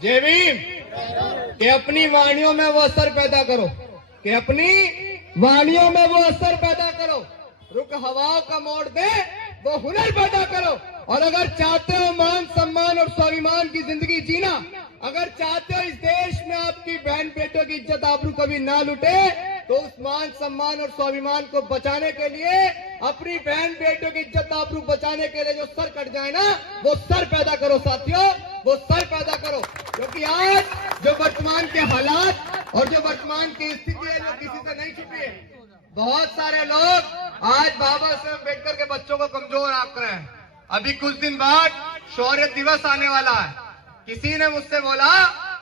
जय भीम। कि अपनी वाणियों में वो असर पैदा करो, कि अपनी वाणियों में वो असर पैदा करो। रुख हवाओं का मोड़ दे वो हुनर पैदा करो। और अगर चाहते हो मान सम्मान और स्वाभिमान की जिंदगी जीना, अगर चाहते हो इस देश में आपकी बहन बेटों की इज्जत आबरू कभी ना लुटे, तो उस मान सम्मान और स्वाभिमान को बचाने के लिए, अपनी बहन बेटों की इज्जत आबरू बचाने के लिए जो सर कट जाए ना, वो सर पैदा करो साथियों, वो सर पैदा करो। क्योंकि आज जो वर्तमान के हालात और जो वर्तमान की स्थिति है, जो किसी से नहीं छिपी है, बहुत सारे लोग आज बाबा साहेब अम्बेडकर के बच्चों को कमजोर आंक रहे हैं। अभी कुछ दिन बाद शौर्य दिवस आने वाला है। किसी ने मुझसे बोला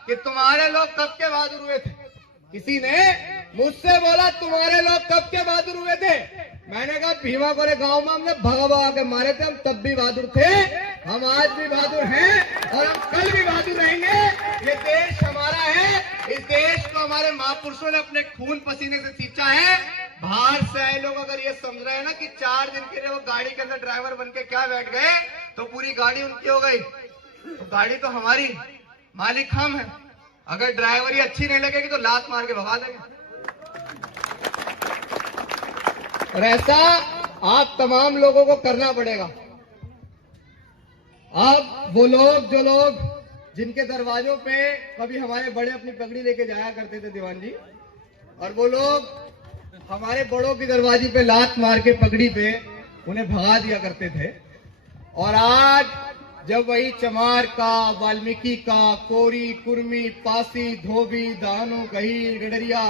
कि तुम्हारे लोग कब के बहादुर हुए थे। किसी ने मुझसे बोला तुम्हारे लोग कब के बहादुर हुए थे। मैंने कहा भीमा गोरे गांव में हमने भगा भगा के मारे थे, हम तब भी बहादुर थे, हम आज भी बहादुर हैं और हम कल भी बहादुर रहेंगे। ये देश हमारा है, इस देश को हमारे महापुरुषों ने अपने खून पसीने से सींचा है। बाहर से आए लोग अगर ये समझ रहे हैं ना कि 4 दिन के लिए वो गाड़ी के अंदर ड्राइवर बन के क्या बैठ गए तो पूरी गाड़ी उनकी हो गई, तो गाड़ी तो हमारी, मालिक हम हैं। अगर ड्राइवर ही अच्छी नहीं लगेगी तो लात मार के भगा देंगे। और ऐसा आप तमाम लोगों को करना पड़ेगा। अब वो लोग जो लोग जिनके दरवाजों पे कभी हमारे बड़े अपनी पगड़ी लेके जाया करते थे दीवान जी, और वो लोग हमारे बड़ों की दरवाजे पे लात मार के पगड़ी पे उन्हें भगा दिया करते थे, और आज जब वही चमार का, वाल्मीकि का, कोरी, कुर्मी, पासी, धोबी, दानो, गहीर, गडरिया,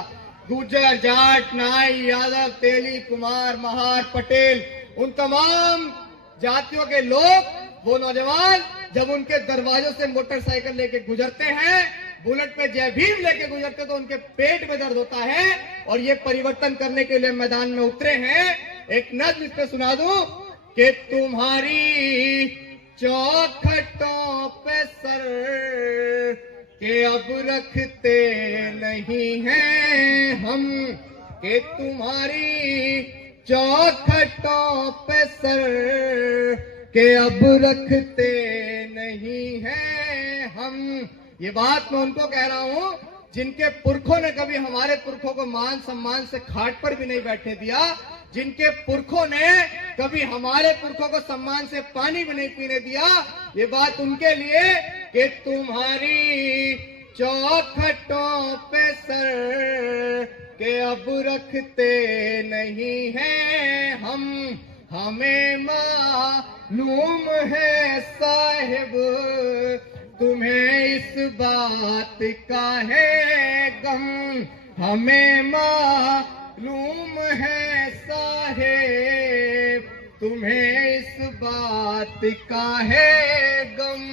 गुर्जर, जाट, नाई, यादव, तेली, कुमार, महार, पटेल, उन तमाम जातियों के लोग, वो नौजवान जब उनके दरवाजों से मोटरसाइकिल लेके गुजरते हैं, बुलेट पे जय भीम लेके गुजरते, तो उनके पेट में दर्द होता है। और ये परिवर्तन करने के लिए मैदान में उतरे हैं। एक नज्म इस पे सुना दूं कि तुम्हारी चौखटों पे सर के अब रखते नहीं हैं हम, कि तुम्हारी चौखटों पे सर के अब रखते नहीं हैं हम। ये बात मैं उनको कह रहा हूं जिनके पुरखों ने कभी हमारे पुरखों को मान सम्मान से खाट पर भी नहीं बैठने दिया, जिनके पुरखों ने कभी हमारे पुरखों को सम्मान से पानी भी नहीं पीने दिया। ये बात उनके लिए कि तुम्हारी चौखटों पे सर के अब रखते नहीं हैं हम, हमें मालूम है साहिब तुम्हें इस बात का है गम, हमें मालूम है साहिब तुम्हें इस बात का है गम।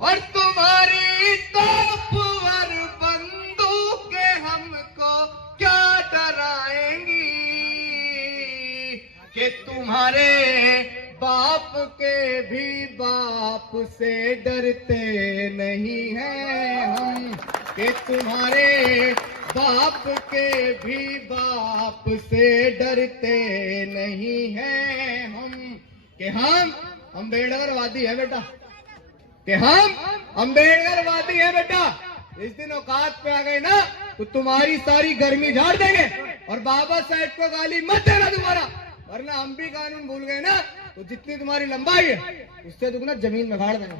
और तुम्हारी तोपवर बंदूकें हमको क्या डराएंगी, कि तुम्हारे बाप के भी बाप से डरते नहीं हैं हम, कि तुम्हारे बाप के भी बाप से डरते नहीं हैं हम, कि हम अम्बेडकरवादी है बेटा, कि हम अम्बेडकरवादी है बेटा। इस दिन औकात पे आ गए ना तो तुम्हारी सारी गर्मी झाड़ देंगे। और बाबा साहेब को गाली मत देना दोबारा, वरना हम भी कानून भूल गए ना तो जितनी तुम्हारी लंबाई है उससे दुगना जमीन में गाड़ देंगे।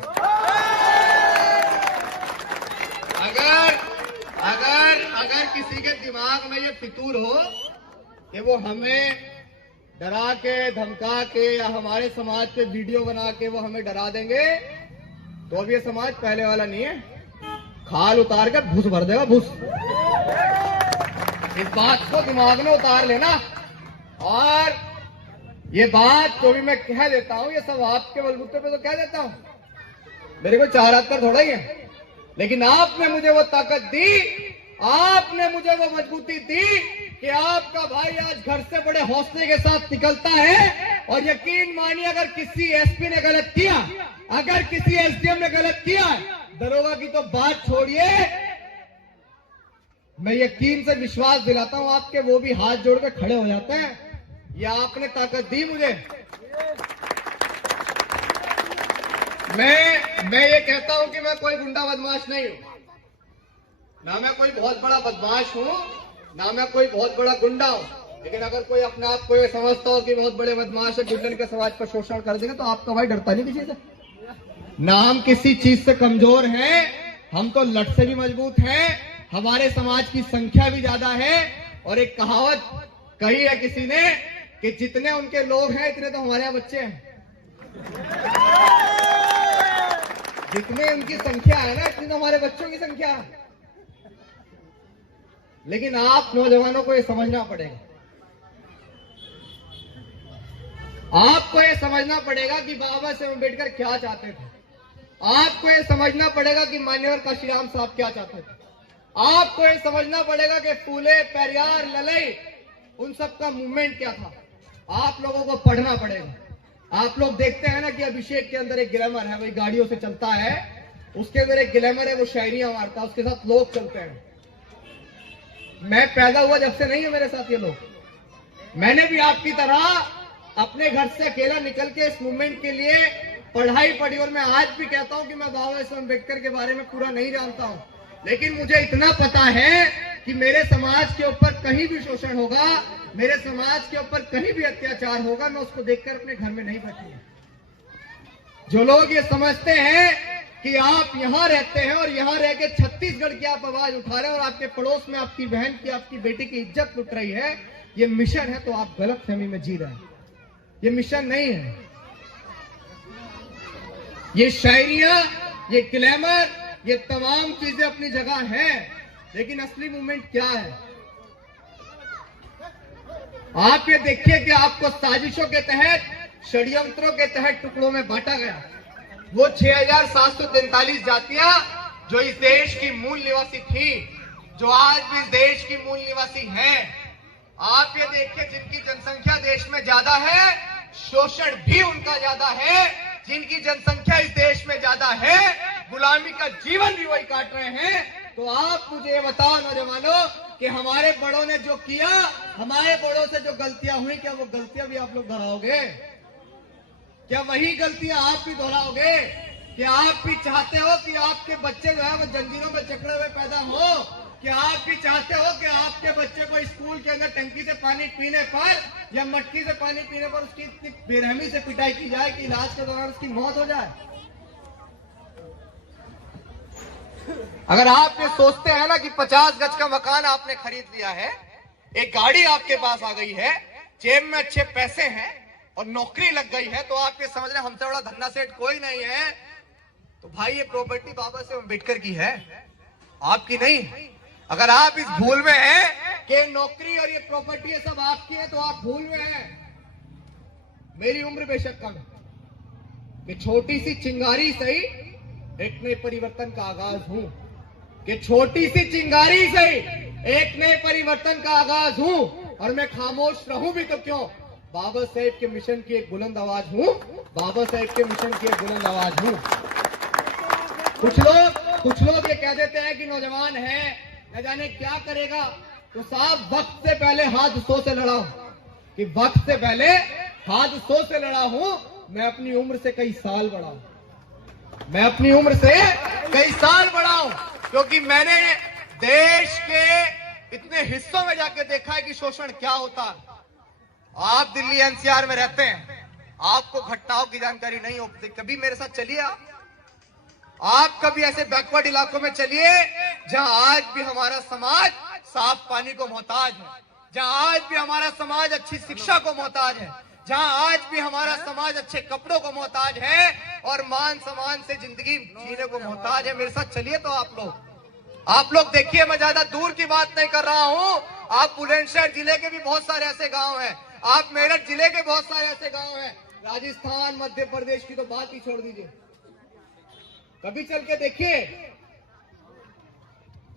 अगर किसी के दिमाग में ये फितूर हो कि वो हमें डरा के धमका के या हमारे समाज पे वीडियो बना के वो हमें डरा देंगे, तो अब ये समाज पहले वाला नहीं है। खाल उतार के भूस भर देगा, भूस। इस बात को दिमाग में उतार लेना। और ये बात जो भी मैं कह देता हूं, ये सब आपके बलबूते पे तो कह देता हूं, मेरे को 4 हाथ पर थोड़ा ही है, लेकिन आपने मुझे वो ताकत दी, आपने मुझे वो मजबूती दी कि आपका भाई आज घर से बड़े हौसले के साथ निकलता है। और यकीन मानिए अगर किसी एसपी ने गलत किया, अगर किसी एसडीएम ने गलत किया, दरोगा की तो बात छोड़िए, मैं यकीन से विश्वास दिलाता हूं आपके वो भी हाथ जोड़ के खड़े हो जाते हैं। ये आपने ताकत दी मुझे। मैं ये कहता हूं कि मैं कोई गुंडा बदमाश नहीं हूं, ना मैं कोई बहुत बड़ा बदमाश हूं, ना मैं कोई बहुत बड़ा गुंडा हूं। लेकिन अगर कोई अपने आप को ये समझता हो कि बहुत बड़े बदमाश है, गुंडन के समाज पर शोषण कर देंगे, तो आपका भाई डरता नहीं किसी से। ना हम किसी चीज से कमजोर हैं, हम तो लट से भी मजबूत हैं। हमारे समाज की संख्या भी ज्यादा है, और एक कहावत कही है किसी ने कि जितने उनके लोग हैं इतने तो हमारे यहाँ बच्चे हैं। जितने उनकी संख्या है ना, इतनी तो हमारे बच्चों की संख्या है। लेकिन आप नौजवानों को यह समझना पड़ेगा, आपको यह समझना पड़ेगा कि बाबा साहेब अम्बेडकर क्या चाहते थे। आपको यह समझना पड़ेगा कि मान्यवर काशीराम साहब क्या चाहते थे। आपको यह समझना पड़ेगा कि फूले, पेरियार, ललई, उन सब का मूवमेंट क्या था। आप लोगों को पढ़ना पड़ेगा। आप लोग देखते हैं ना कि अभिषेक के अंदर एक ग्लैमर है, वही गाड़ियों से चलता है, उसके अंदर एक ग्लैमर है, वो शायरियां मारता है, उसके साथ लोग चलते हैं। मैं पैदा हुआ जब से नहीं है मेरे साथ ये लोग। मैंने भी आपकी तरह अपने घर से अकेला निकल के इस मूवमेंट के लिए पढ़ाई पढ़ी, और मैं आज भी कहता हूं कि मैं बाबा साहेब अम्बेडकर के बारे में पूरा नहीं जानता हूं, लेकिन मुझे इतना पता है कि मेरे समाज के ऊपर कहीं भी शोषण होगा, मेरे समाज के ऊपर कहीं भी अत्याचार होगा, मैं उसको देखकर अपने घर में नहीं बैठूंगा। जो लोग ये समझते हैं कि आप यहां रहते हैं और यहां रह के छत्तीसगढ़ की आप आवाज उठा रहे हैं और आपके पड़ोस में आपकी बहन की, आपकी बेटी की इज्जत लुट रही है, ये मिशन है, तो आप गलत फहमी में जी रहे हैं। ये मिशन नहीं है। ये शायरियां, ये ग्लैमर, ये तमाम चीजें अपनी जगह है, लेकिन असली मूवमेंट क्या है? आप ये देखिए कि आपको साजिशों के तहत, षड्यंत्रों के तहत टुकड़ों में बांटा गया। वो 6743 जातियां जो इस देश की मूल निवासी थी, जो आज भी इस देश की मूल निवासी हैं, आप ये देखिए जिनकी जनसंख्या देश में ज्यादा है, शोषण भी उनका ज्यादा है। जिनकी जनसंख्या इस देश में ज्यादा है, गुलामी का जीवन भी वही काट रहे हैं। तो आप मुझे ये बताओ नौजवानों कि हमारे बड़ों ने जो किया, हमारे बड़ों से जो गलतियां हुई, क्या वो गलतियां भी आप लोग दोहराओगे? क्या वही गलतियां आप भी दोहराओगे? क्या आप भी चाहते हो कि आपके बच्चे जो है वो जंजीरों में जकड़े हुए पैदा हो? क्या आप भी चाहते हो कि आपके बच्चे को स्कूल के अंदर टंकी से पानी पीने पर या मटकी से पानी पीने पर उसकी इतनी बेरहमी से पिटाई की जाए कि इलाज के दौरान उसकी मौत हो जाए? अगर आप ये सोचते हैं ना कि 50 गज का मकान आपने खरीद लिया है, एक गाड़ी आपके पास आ गई है, जेब में अच्छे पैसे हैं और नौकरी लग गई है, तो आप ये समझ रहे हमसे बड़ा धन्ना सेठ कोई नहीं है, तो भाई ये प्रॉपर्टी बाबा साहेब अम्बेडकर की है, आपकी नहीं। अगर आप इस भूल में हैं कि नौकरी और ये प्रॉपर्टी ये सब आपकी है, तो आप भूल में हैं। मेरी उम्र बेशक कम है, कि छोटी सी चिंगारी सही एक नए परिवर्तन का आगाज हूं, कि छोटी सी चिंगारी सही एक नए परिवर्तन का आगाज हूं, और मैं खामोश रहूं भी तो क्यों, बाबा साहेब के मिशन की एक बुलंद आवाज हूं, बाबा साहेब के मिशन की एक बुलंद आवाज हूं। कुछ लोग ये कह देते हैं कि नौजवान है, न जाने क्या करेगा, तो साहब वक्त से पहले हादसों से लड़ा हूं, कि वक्त से पहले हादसों से लड़ा हूं। मैं अपनी उम्र से कई साल बड़ा हूं, मैं अपनी उम्र से कई साल बड़ा हूं, क्योंकि मैंने देश के इतने हिस्सों में जाके देखा है कि शोषण क्या होता है। आप दिल्ली एनसीआर में रहते हैं, आपको घटनाओं की जानकारी नहीं होती। कभी मेरे साथ चलिए, आप कभी ऐसे बैकवर्ड इलाकों में चलिए जहां आज भी हमारा समाज साफ पानी को मोहताज है, जहां आज भी हमारा समाज अच्छी शिक्षा को मोहताज है, जहां आज भी हमारा समाज अच्छे कपड़ों को मोहताज है और मान सम्मान से जिंदगी जीने को मोहताज है। मेरे साथ चलिए तो आप लोग देखिए, मैं ज्यादा दूर की बात नहीं कर रहा हूं। आप बुलंदशहर जिले के भी बहुत सारे ऐसे गांव हैं, आप मेरठ जिले के बहुत सारे ऐसे गांव हैं, राजस्थान, मध्य प्रदेश की तो बात ही छोड़ दीजिए। कभी चल के देखिए,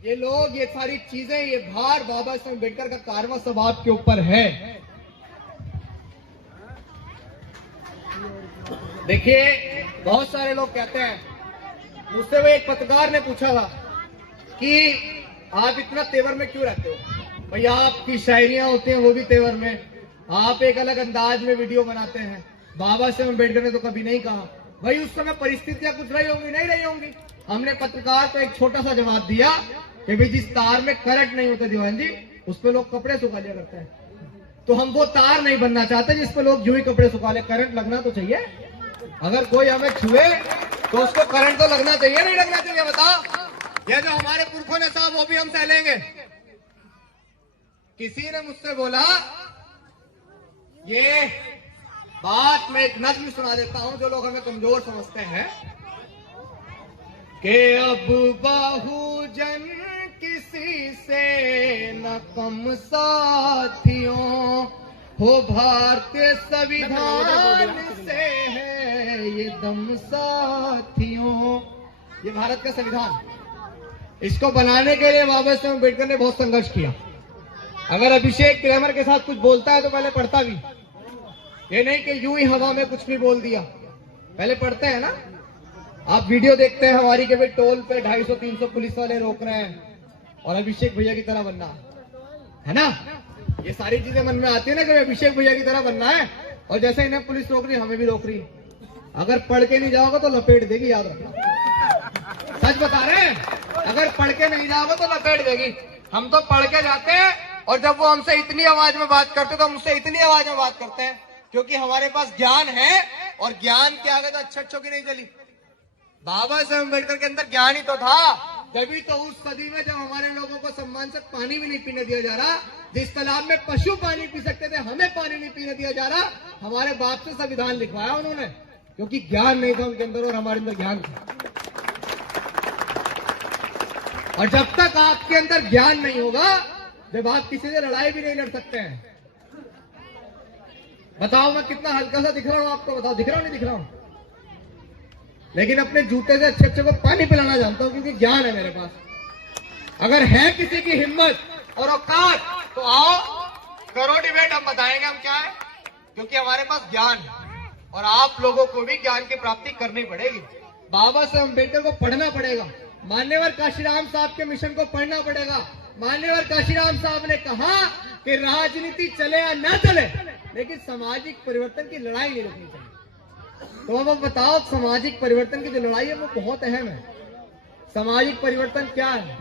ये लोग, ये सारी चीजें, ये भार बाबा साहेब अम्बेडकर का कारवां सब आपके ऊपर है। देखिए, बहुत सारे लोग कहते हैं, मुझसे वो एक पत्रकार ने पूछा था कि आप इतना तेवर में क्यों रहते हो? भैया आपकी शायरियां होती हैं वो भी तेवर में, आप एक अलग अंदाज में वीडियो बनाते हैं। बाबा साहेब अम्बेडकर ने तो कभी नहीं कहा भाई उस समय परिस्थितियां कुछ रही होंगी, नहीं रही होंगी। हमने पत्रकार को एक छोटा सा जवाब दिया कि भाई जिस तार में करंट नहीं होता दीवान जी, उस पे लोग कपड़े सुखा लिया करते हैं। तो हम वो तार नहीं बनना चाहते जिस पे लोग यूं ही कपड़े सुखा ले। करंट लगना तो चाहिए। अगर कोई हमें छुए तो उसको करंट तो लगना चाहिए, नहीं लगना चाहिए? बताओ। ये जो हमारे पुरखों ने साहब, वो भी हम सह लेंगे। किसी ने मुझसे बोला, ये बात मैं एक नज्म सुना देता हूं जो लोग हमें कमजोर समझते हैं, कि अब बहुजन किसी से न कम साथियों, हो भारतीय संविधान से है ये दम साथियों। ये भारत का संविधान, इसको बनाने के लिए बाबा साहब अम्बेडकर ने बहुत संघर्ष किया। अगर अभिषेक ग्रामर के साथ कुछ बोलता है तो पहले पढ़ता भी, ये नहीं कि यूं ही हवा में कुछ भी बोल दिया, पहले पढ़ते हैं ना। आप वीडियो देखते हैं हमारी के भाई टोल पे 250-300 पुलिस वाले रोक रहे हैं और अभिषेक भैया की तरह बनना है ना। ये सारी चीजें मन में आती है ना कि अभिषेक भैया की तरह बनना है, और जैसे इन्हें पुलिस रोक रही हमें भी रोक रही। अगर पढ़ के नहीं जाओगे तो लपेट देगी, याद रखना। सच बता रहे हैं, अगर पढ़ के नहीं जाओगे तो लपेट देगी। हम तो पढ़ के जाते हैं, और जब वो हमसे इतनी आवाज में बात करते तो हम उससे इतनी आवाज में बात करते हैं, क्योंकि हमारे पास ज्ञान है, और ज्ञान के आगे तो अच्छों की नहीं चली। बाबा साहब अम्बेडकर के अंदर ज्ञान ही तो था। जब तो उस सदी में जब हमारे लोगों को सम्मान से पानी भी नहीं पीने दिया जा रहा, जिस तालाब में पशु पानी पी सकते थे हमें पानी नहीं पीने दिया जा रहा, हमारे बाप से संविधान लिखवाया उन्होंने, क्योंकि ज्ञान नहीं था उनके अंदर और हमारे अंदर ज्ञान था। और जब तक आपके अंदर ज्ञान नहीं होगा, जब आप किसी से लड़ाई भी नहीं लड़ सकते हैं। बताओ मैं कितना हल्का सा दिख रहा हूं आपको, बताओ दिख रहा हूं नहीं दिख रहा हूं? लेकिन अपने जूते से अच्छे को पानी पिलाना जानता हूं, क्योंकि ज्ञान है मेरे पास। अगर है किसी की हिम्मत और औकात तो आओ करो डिबेट, हम बताएंगे हम क्या है, क्योंकि हमारे पास ज्ञान है और आप लोगों को भी ज्ञान की प्राप्ति करनी पड़ेगी। बाबा साहब अम्बेडकर को पढ़ना पड़ेगा, मान्यवर काशीराम साहब के मिशन को पढ़ना पड़ेगा। मान्यवर काशीराम साहब ने कहा कि राजनीति चले या न चले, लेकिन सामाजिक परिवर्तन की लड़ाई नहीं रोकनी चाहिए। तो अब बताओ, सामाजिक परिवर्तन की जो लड़ाई है वो बहुत अहम है। सामाजिक परिवर्तन क्या है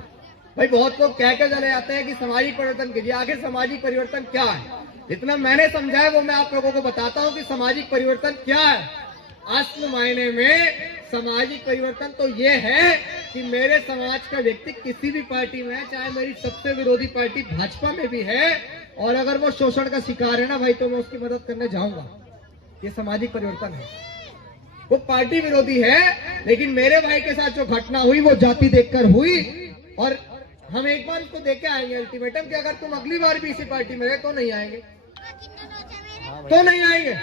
भाई? बहुत लोग कह के चले जाते हैं कि सामाजिक परिवर्तन कीजिए, आखिर सामाजिक परिवर्तन क्या है? जितना मैंने समझा है वो मैं आप लोगों को बताता हूं कि सामाजिक परिवर्तन क्या है। असल मायने में सामाजिक परिवर्तन तो ये है कि मेरे समाज का व्यक्ति किसी भी पार्टी में है, चाहे मेरी सबसे विरोधी पार्टी भाजपा में भी है, और अगर वो शोषण का शिकार है ना भाई, तो मैं उसकी मदद करने जाऊंगा। ये सामाजिक परिवर्तन है। वो पार्टी विरोधी है, लेकिन मेरे भाई के साथ जो घटना हुई वो जाति देखकर हुई, और हम एक बार इसको देख के आएंगे अल्टीमेटम कि अगर तुम अगली बार भी इसी पार्टी में रहे तो नहीं आएंगे, तो नहीं आएंगे,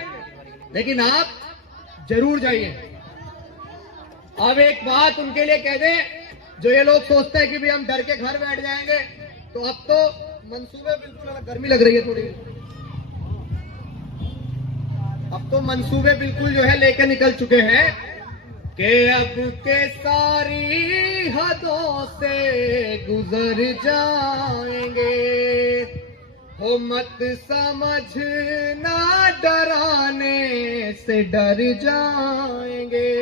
लेकिन आप जरूर जाइए। अब एक बात उनके लिए कह दें, जो ये लोग सोचते हैं कि भी हम डर के घर बैठ जाएंगे, तो अब तो मंसूबे बिल्कुल, गर्मी लग रही है थोड़ी, अब तो मंसूबे बिल्कुल जो है लेके निकल चुके हैं कि अब के सारी हदों से गुजर जाएंगे, हो मत समझना डराने से डर जाएंगे,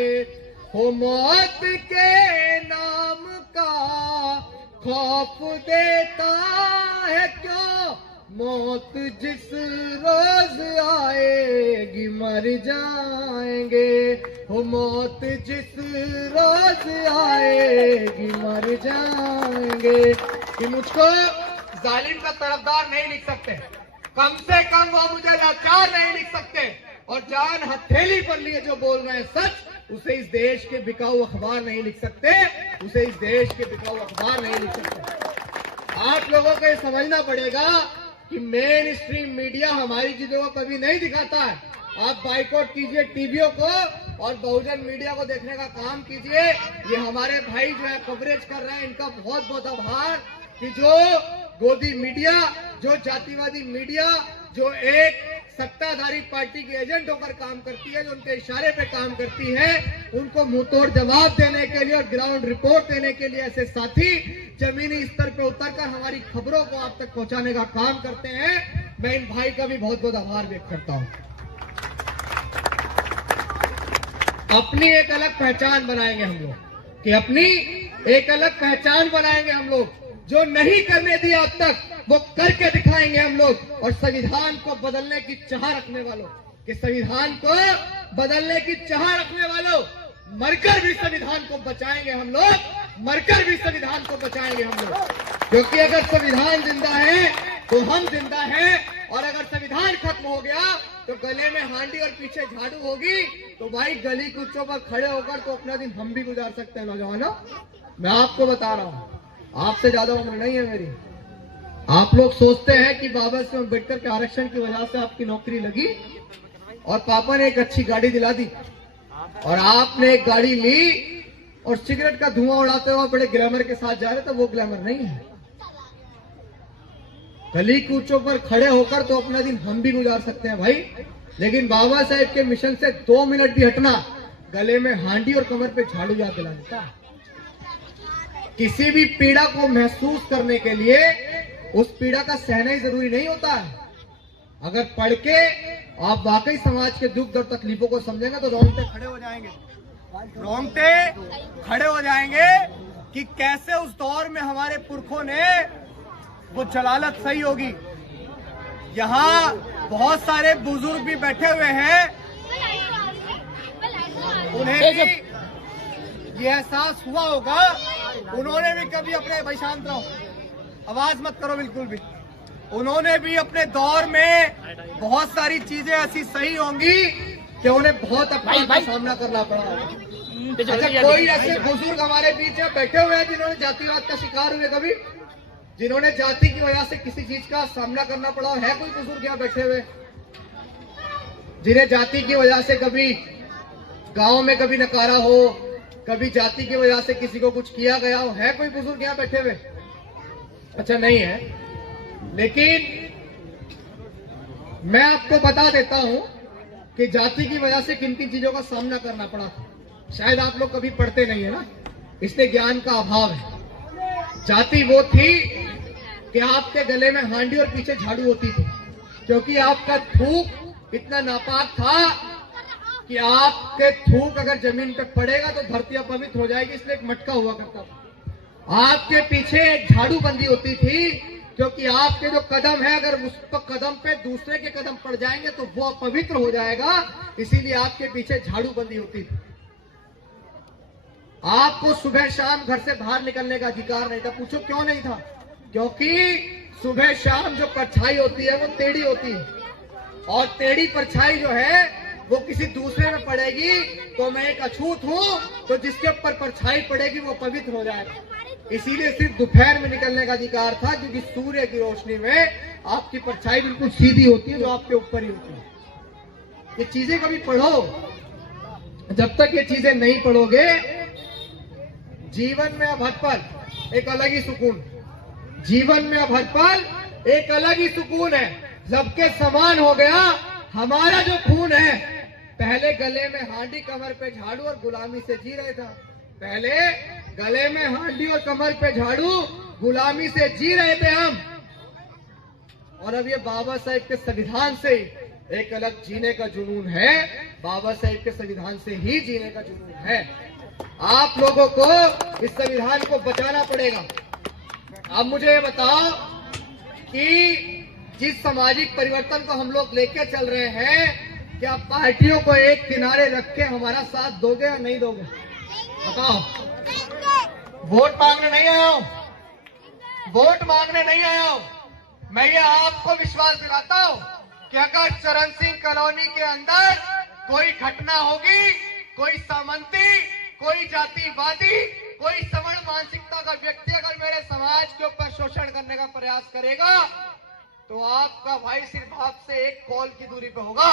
हो मौत के नाम का खौफ देता है क्यों, मौत जिस रोज आएगी मर जाएंगे, हो मौत जिस रोज आएगी मर जाएंगे। कि मुझको जालिम का तरफदार नहीं लिख सकते, कम से कम वो मुझे लाचार नहीं लिख सकते, और जान हथेली पर लिए जो बोल रहे हैं सच, उसे इस देश के बिकाऊ अखबार नहीं लिख सकते, उसे इस देश के बिकाऊ अखबार नहीं लिख सकते। आप लोगों को ये समझना पड़ेगा कि मेन स्ट्रीम मीडिया हमारी चीजों को कभी नहीं दिखाता है। आप बाइकआउट कीजिए टीवियों को और बहुजन मीडिया को देखने का काम कीजिए। ये हमारे भाई जो है कवरेज कर रहे हैं, इनका बहुत बहुत आभार। कि जो गोदी मीडिया, जो जातिवादी मीडिया, जो एक सत्ताधारी पार्टी के एजेंट होकर काम करती है, जो उनके इशारे पे काम करती है, उनको मुंहतोड़ जवाब देने के लिए और ग्राउंड रिपोर्ट देने के लिए ऐसे साथी जमीनी स्तर पे उतरकर हमारी खबरों को आप तक पहुंचाने का काम करते हैं। मैं इन भाई का भी बहुत बहुत आभार व्यक्त करता हूं। अपनी एक अलग पहचान बनाएंगे हम लोग, कि अपनी एक अलग पहचान बनाएंगे हम लोग। जो नहीं करने दिया अब तक वो करके दिखाएंगे हम लोग। और संविधान को बदलने की चाह रखने वालों, कि संविधान को बदलने की चाह रखने वालों, मरकर भी संविधान को बचाएंगे हम लोग, मरकर भी संविधान को बचाएंगे हम लोग। क्योंकि अगर संविधान जिंदा है तो हम जिंदा हैं, और अगर संविधान खत्म हो गया तो गले में हांडी और पीछे झाड़ू होगी। तो भाई गली कूचों पर खड़े होकर तो अपना दिन हम भी गुजार सकते हैं नौजवानों। मैं आपको बता रहा हूं, आपसे ज्यादा उम्र नहीं है मेरी। आप लोग सोचते हैं कि बाबा साहब अम्बेडकर के आरक्षण की वजह से आपकी नौकरी लगी और पापा ने एक अच्छी गाड़ी दिला दी और आपने एक गाड़ी ली और सिगरेट का धुआं उड़ाते हुए बड़े ग्लैमर के साथ जा रहे, तो वो ग्लैमर नहीं है। गली कूचों पर खड़े होकर तो अपना दिन हम भी गुजार सकते हैं भाई, लेकिन बाबा साहेब के मिशन से 2 मिनट भी हटना गले में हांडी और कमर पे झाड़ू याद दिला देता। किसी भी पीड़ा को महसूस करने के लिए उस पीड़ा का सहना ही जरूरी नहीं होता है। अगर पढ़ के आप वाकई समाज के दुख और तकलीफों को समझेंगे तो रोंगटे खड़े हो जाएंगे, रोंगटे खड़े हो जाएंगे कि कैसे उस दौर में हमारे पुरखों ने वो जलालत सही होगी। यहाँ बहुत सारे बुजुर्ग भी बैठे हुए हैं, उन्हें भी ये एहसास हुआ होगा, उन्होंने भी कभी अपने, भाई शांत रहो, आवाज मत करो बिल्कुल भी, उन्होंने भी अपने दौर में बहुत सारी चीजें ऐसी सही होंगी कि उन्हें बहुत अपमान का सामना करना पड़ा। अच्छा, कोई ऐसे बुजुर्ग हमारे बीच में बैठे हुए हैं जिन्होंने जातिवाद का शिकार हुए, कभी जिन्होंने जाति की वजह से किसी चीज का सामना करना पड़ा है? कोई बुजुर्ग यहाँ बैठे हुए जिन्हें जाति की वजह से कभी गांव में कभी नकारा हो, कभी जाति की वजह से किसी को कुछ किया गया हो? है कोई बुजुर्ग यहाँ बैठे हुए? अच्छा, नहीं है। लेकिन मैं आपको बता देता हूं कि जाति की वजह से किन किन चीजों का सामना करना पड़ा। शायद आप लोग कभी पढ़ते नहीं है ना, इसलिए ज्ञान का अभाव है। जाति वो थी कि आपके गले में हांडी और पीछे झाड़ू होती थी, क्योंकि आपका थूक इतना नापाक था कि आपके थूक अगर जमीन पे पड़ेगा तो धरती अपवित्र हो जाएगी, इसलिए एक मटका हुआ करता था। आपके पीछे एक झाड़ू बंदी होती थी, क्योंकि आपके जो कदम है अगर उस कदम पे दूसरे के कदम पड़ जाएंगे तो वो अपवित्र हो जाएगा, इसीलिए आपके पीछे झाड़ू बंदी होती थी। आपको सुबह शाम घर से बाहर निकलने का अधिकार नहीं था। पूछो क्यों नहीं था? क्योंकि सुबह शाम जो परछाई होती है वो टेढ़ी होती है, और टेढ़ी परछाई जो है वो किसी दूसरे में पड़ेगी तो मैं एक अछूत हूं, तो जिसके ऊपर परछाई पड़ेगी वो पवित्र हो जाएगा। इसीलिए सिर्फ दोपहर में निकलने का अधिकार था, क्योंकि सूर्य की रोशनी में आपकी परछाई बिल्कुल सीधी होती है, जो आपके ऊपर ही होती है। ये चीजें कभी पढ़ो, जब तक ये चीजें नहीं पढ़ोगे जीवन में अब हर पल एक अलग ही सुकून, जीवन में अब हर पल एक अलग ही सुकून है। सबके समान हो गया हमारा जो खून है। पहले गले में हांडी कमर पे झाड़ू और गुलामी से जी रहे था, पहले गले में हांडी और कमर पे झाड़ू गुलामी से जी रहे थे हम, और अब ये बाबा साहेब के संविधान से एक अलग जीने का जुनून है। बाबा साहेब के संविधान से ही जीने का जुनून है। आप लोगों को इस संविधान को बचाना पड़ेगा। अब मुझे ये बताओ कि जिस सामाजिक परिवर्तन को हम लोग लेके चल रहे हैं, क्या पार्टियों को एक किनारे रख के हमारा साथ दोगे या नहीं दोगे? बताओ। वोट मांगने नहीं आया हूं, वोट मांगने नहीं आया हूं। मैं ये आपको विश्वास दिलाता हूं कि अगर चरण सिंह कॉलोनी के अंदर कोई घटना होगी, कोई सामंती, कोई जातिवादी, कोई सवर्ण मानसिकता का व्यक्ति अगर मेरे समाज के ऊपर शोषण करने का प्रयास करेगा, तो आपका भाई सिर्फ आपसे एक कॉल की दूरी पे होगा।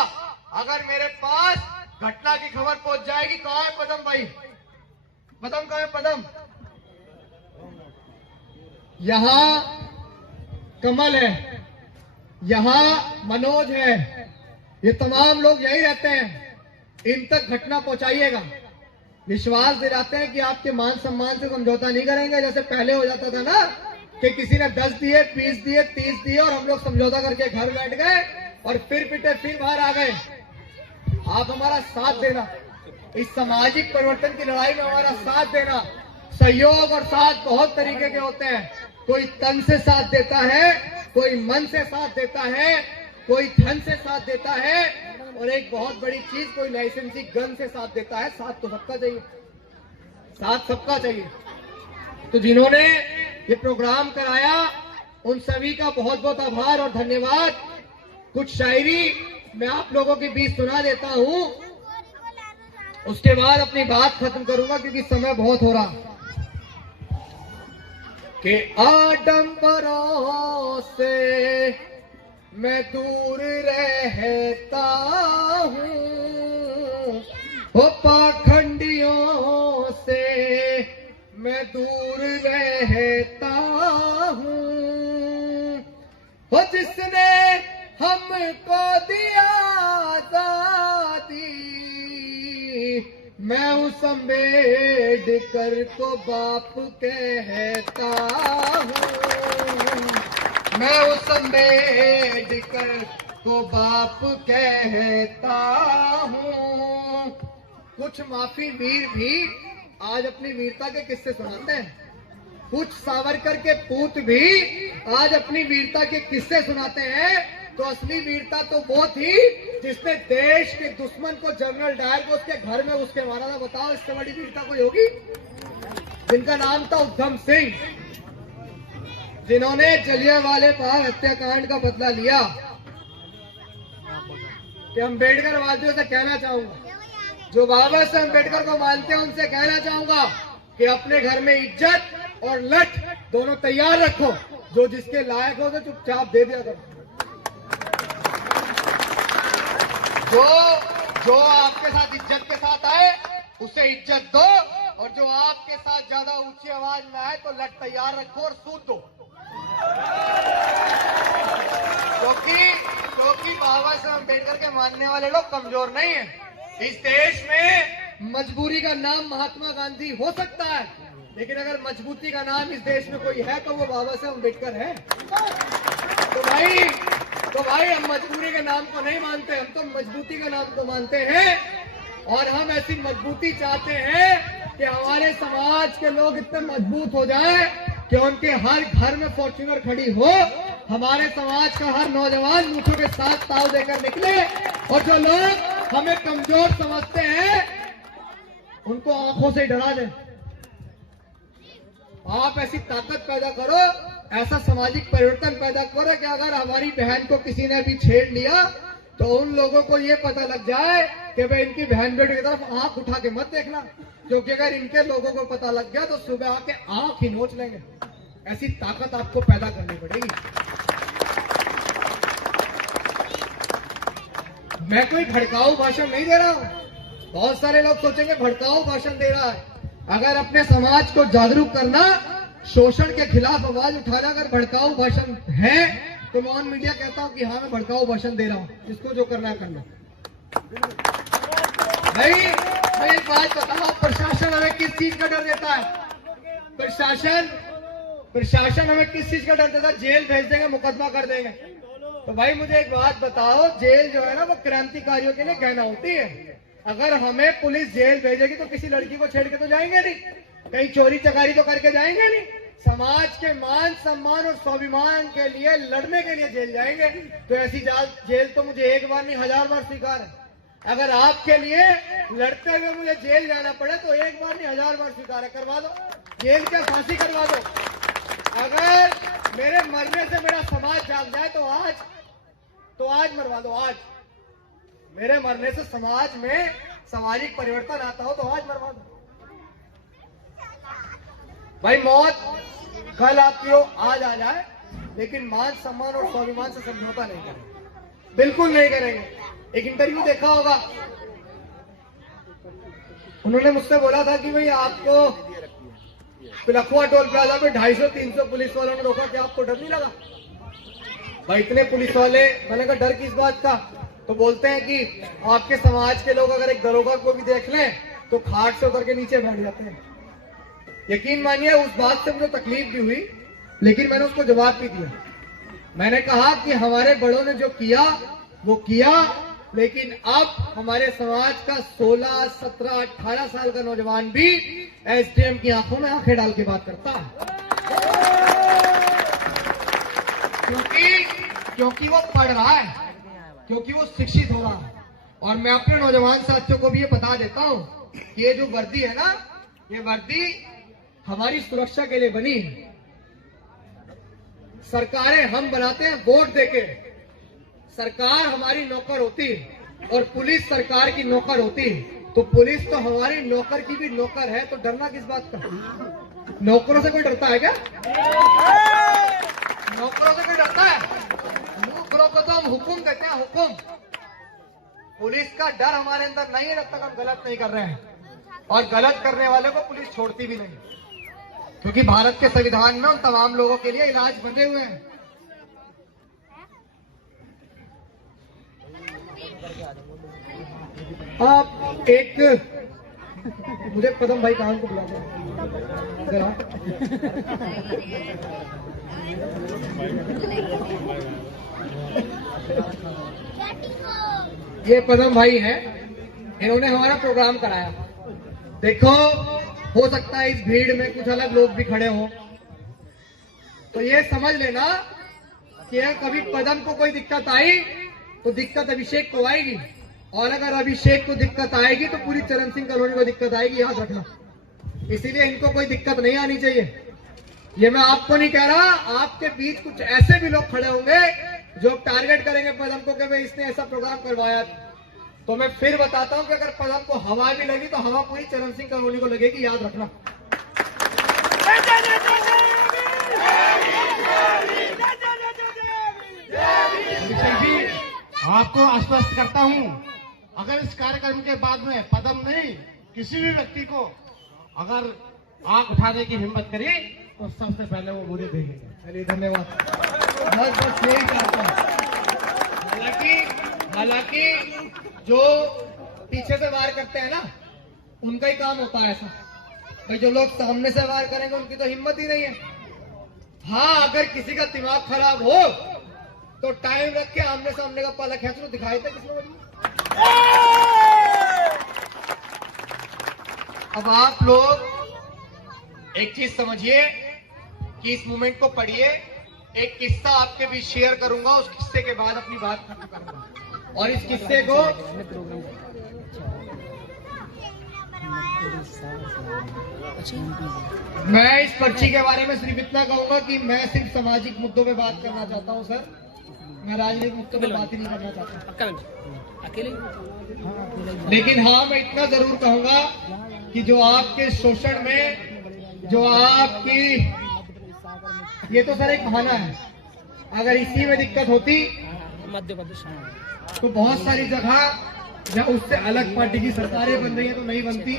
अगर मेरे पास घटना की खबर पहुंच जाएगी, कहां है पदम भाई? पदम कहां है? पदम यहां कमल है, यहां मनोज है, ये तमाम लोग यही रहते हैं। इन तक घटना पहुंचाइएगा। विश्वास दिलाते हैं कि आपके मान सम्मान से समझौता नहीं करेंगे, जैसे पहले हो जाता था ना कि किसी ने 10 दिए, 20 दिए, 30 दिए और हम लोग समझौता करके घर बैठ गए और फिर पिटे फिर बाहर आ गए। आप हमारा साथ देना, इस सामाजिक परिवर्तन की लड़ाई में हमारा साथ देना। सहयोग और साथ बहुत तरीके के होते हैं। कोई तन से साथ देता है, कोई मन से साथ देता है, कोई धन से साथ देता है, और एक बहुत बड़ी चीज, कोई लाइसेंसी गन से साथ देता है। साथ तो सबका चाहिए, साथ सबका चाहिए। तो जिन्होंने ये प्रोग्राम कराया उन सभी का बहुत बहुत आभार और धन्यवाद। कुछ शायरी मैं आप लोगों के बीच सुना देता हूं, उसके बाद अपनी बात खत्म करूंगा क्योंकि समय बहुत हो रहा। कि आडंबरों से मैं दूर रहता हूँ, हो पाखंडियों से मैं दूर रहता हूँ, हो जिसने हमको दिया आजादी, मैं उस अम्बेडकर को बाप कहता हूँ, मैं उस अम्बेडकर को बाप कहता हूँ। कुछ माफी वीर भी आज अपनी वीरता के किस्से सुनाते हैं, कुछ सावरकर के पूत भी आज अपनी वीरता के किस्से सुनाते हैं। तो असली वीरता तो वो थी जिसने देश के दुश्मन को, जनरल डायर को उसके घर में उसके मारा था। बताओ इससे बड़ी वीरता कोई होगी? जिनका नाम था उधम सिंह, जिन्होंने जलियांवाले बाग हत्याकांड का बदला लिया। कि अम्बेडकर वादियों से कहना चाहूंगा, जो बाबा साहब अम्बेडकर को मानते हैं उनसे कहना चाहूंगा कि अपने घर में इज्जत और लठ दोनों तैयार रखो। जो जिसके लायक हो तो चुपचाप दे दिया करो। जो आपके साथ इज्जत के साथ आए उसे इज्जत दो, और जो आपके साथ ज्यादा ऊंची आवाज में आए तो लट तैयार रखो और सूद दो। क्योंकि बाबा साहब अम्बेडकर के मानने वाले लोग कमजोर नहीं है। इस देश में मजबूरी का नाम महात्मा गांधी हो सकता है, लेकिन अगर मजबूती का नाम इस देश में कोई है तो वो बाबा साहब अम्बेडकर है। तो भाई हम मजबूरी के नाम को नहीं मानते, हम तो मजबूती का नाम को मानते हैं। और हम ऐसी मजबूती चाहते हैं कि हमारे समाज के लोग इतने मजबूत हो जाएं कि उनके हर घर में फॉर्च्यूनर खड़ी हो। हमारे समाज का हर नौजवान मुठों के साथ ताव देकर निकले, और जो लोग हमें कमजोर समझते हैं उनको आंखों से डरा दें। आप ऐसी ताकत पैदा करो, ऐसा सामाजिक परिवर्तन पैदा करो कि अगर हमारी बहन को किसी ने भी छेड़ लिया तो उन लोगों को ये पता लग जाए कि भाई इनकी बहन बेटी की तरफ आंख उठा के मत देखना, क्योंकि अगर इनके लोगों को पता लग गया तो सुबह आके आंख ही नोच लेंगे। ऐसी ताकत आपको पैदा करनी पड़ेगी। मैं कोई भड़काऊ भाषण नहीं दे रहा हूं। बहुत सारे लोग सोचेंगे भड़काऊ भाषण दे रहा है। अगर अपने समाज को जागरूक करना, शोषण के खिलाफ आवाज उठाना अगर भड़काऊ भाषण है तो मैं ऑन मीडिया कहता हूं कि हाँ मैं भड़काऊ भाषण दे रहा हूं। जिसको जो करना है करना। भाई मैं एक बात बताऊं, प्रशासन हमें किस चीज का डर देता है? प्रशासन हमें किस चीज का डर देता है? जेल भेज देंगे, मुकदमा कर देंगे। तो भाई मुझे एक बात बताओ, जेल जो है ना वो क्रांतिकारियों के लिए कहना होती है। अगर हमें पुलिस जेल भेजेगी तो किसी लड़की को छेड़ के तो जाएंगे नहीं, कहीं चोरी चकारी तो करके जाएंगे नहीं। समाज के मान सम्मान और स्वाभिमान के लिए लड़ने के लिए जेल जाएंगे। तो ऐसी जेल तो मुझे एक बार नहीं 1000 बार स्वीकार है। अगर आपके लिए लड़ते हुए मुझे जेल जाना पड़े तो एक बार नहीं 1000 बार स्वीकार है। करवा दो जेल के, फांसी करवा दो। अगर मेरे मरने से मेरा समाज जाग जाए तो आज मरवा दो। आज मेरे मरने से समाज में सामाजिक परिवर्तन आता हो तो आज मरवा दो। भाई मौत कल आती हो, आज आ जाए, लेकिन मान सम्मान और स्वाभिमान से समझौता नहीं करेंगे, बिल्कुल नहीं करेंगे। एक इंटरव्यू देखा होगा, उन्होंने मुझसे बोला था कि भाई आपको लखुआ टोल प्लाजा पे 250-300 पुलिस वालों ने रोका, क्या आपको डर नहीं लगा? भाई इतने पुलिस वाले, मैंने कहा डर किस बात का? तो बोलते हैं कि आपके समाज के लोग अगर एक दरोगा को भी देख लें तो खाट से उतर के नीचे बैठ जाते हैं। यकीन मानिए उस बात से मुझे तकलीफ भी हुई, लेकिन मैंने उसको जवाब भी दिया। मैंने कहा कि हमारे बड़ों ने जो किया वो किया, लेकिन अब हमारे समाज का 16, 17, 18 साल का नौजवान भी एसडीएम की आंखों में आंखें डाल के बात करता है, क्योंकि वो पढ़ रहा है, क्योंकि वो शिक्षित हो रहा है। और मैं अपने नौजवान साथियों को भी ये बता देता हूं कि ये जो वर्दी है ना, ये वर्दी हमारी सुरक्षा के लिए बनी है। सरकारें हम बनाते हैं वोट देके, सरकार हमारी नौकर होती है और पुलिस सरकार की नौकर होती है। तो पुलिस तो हमारी नौकर की भी नौकर है, तो डरना किस बात का? नौकरों से कोई डरता है क्या? नौकरों से कोई डरता है? नौकरों को तो हम हुक्म कहते हैं, हुक्म। पुलिस का डर हमारे अंदर नहीं है जब तक हम गलत नहीं कर रहे हैं, और गलत करने वाले को पुलिस छोड़ती भी नहीं, क्योंकि भारत के संविधान में उन तमाम लोगों के लिए इलाज बंधे हुए हैं। आप एक मुझे पदम भाई कहां को बुलाते हैं, ये पदम भाई हैं, इन्होंने हमारा प्रोग्राम कराया। देखो, हो सकता है इस भीड़ में कुछ अलग लोग भी खड़े हों, तो ये समझ लेना कि अगर कभी पदम को कोई दिक्कत आई तो दिक्कत अभिषेक को आएगी, और अगर अभिषेक को दिक्कत आएगी तो पूरी चरण सिंह कॉलोनी को दिक्कत आएगी, याद रखना। इसीलिए इनको कोई दिक्कत नहीं आनी चाहिए। ये मैं आपको नहीं कह रहा, आपके बीच कुछ ऐसे भी लोग खड़े होंगे जो टारगेट करेंगे पदम को कि भाई इसने ऐसा प्रोग्राम करवाया। तो मैं फिर बताता हूं कि अगर पदम को हवा भी लगी तो हवा पूरी चरण सिंह कॉलोनी को लगेगी, याद रखना। आपको आश्वस्त करता हूं, अगर इस कार्यक्रम के बाद में पदम नहीं किसी भी व्यक्ति को अगर आंख उठाने की हिम्मत करी तो सबसे पहले वो मुझे देंगे। चलिए, धन्यवाद। बस यही चाहता हूं। हालांकि जो पीछे से वार करते हैं ना, उनका ही काम होता है ऐसा। भाई जो लोग सामने से वार करेंगे उनकी तो हिम्मत ही नहीं है। हाँ, अगर किसी का दिमाग खराब हो तो टाइम रख के आमने सामने का पाला खींच लो, दिखाई था किसने? अब आप लोग एक चीज समझिए कि इस मूवमेंट को पढ़िए। एक किस्सा आपके बीच शेयर करूंगा, उस किस्से के बाद अपनी बात खत्म करूंगा। और इस किस्से को मैं इस पर्ची के बारे में सिर्फ इतना कहूंगा कि मैं सिर्फ सामाजिक मुद्दों पे बात करना चाहता हूं सर, मैं राजनीतिक मुद्दों पे बात ही नहीं करना चाहता। लेकिन हाँ, मैं इतना जरूर कहूंगा कि जो आपके शोषण में, जो आपकी, ये तो सर एक बहाना है। अगर इसी में दिक्कत होती मध्य प्रदेश तो बहुत सारी जगह जब उससे अलग पार्टी की सरकारें बन रही है तो नहीं बनती।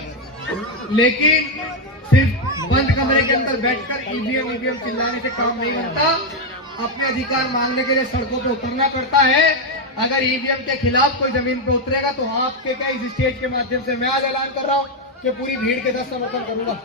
लेकिन सिर्फ बंद कमरे के अंदर बैठकर ईवीएम चिल्लाने से काम नहीं बनता। अपने अधिकार मांगने के लिए सड़कों पर उतरना पड़ता है। अगर ईवीएम के खिलाफ कोई जमीन पे उतरेगा तो आपके क्या इस स्टेज के माध्यम से मैं आज ऐलान कर रहा हूँ कि पूरी भीड़ के 10 समर्थन करूंगा।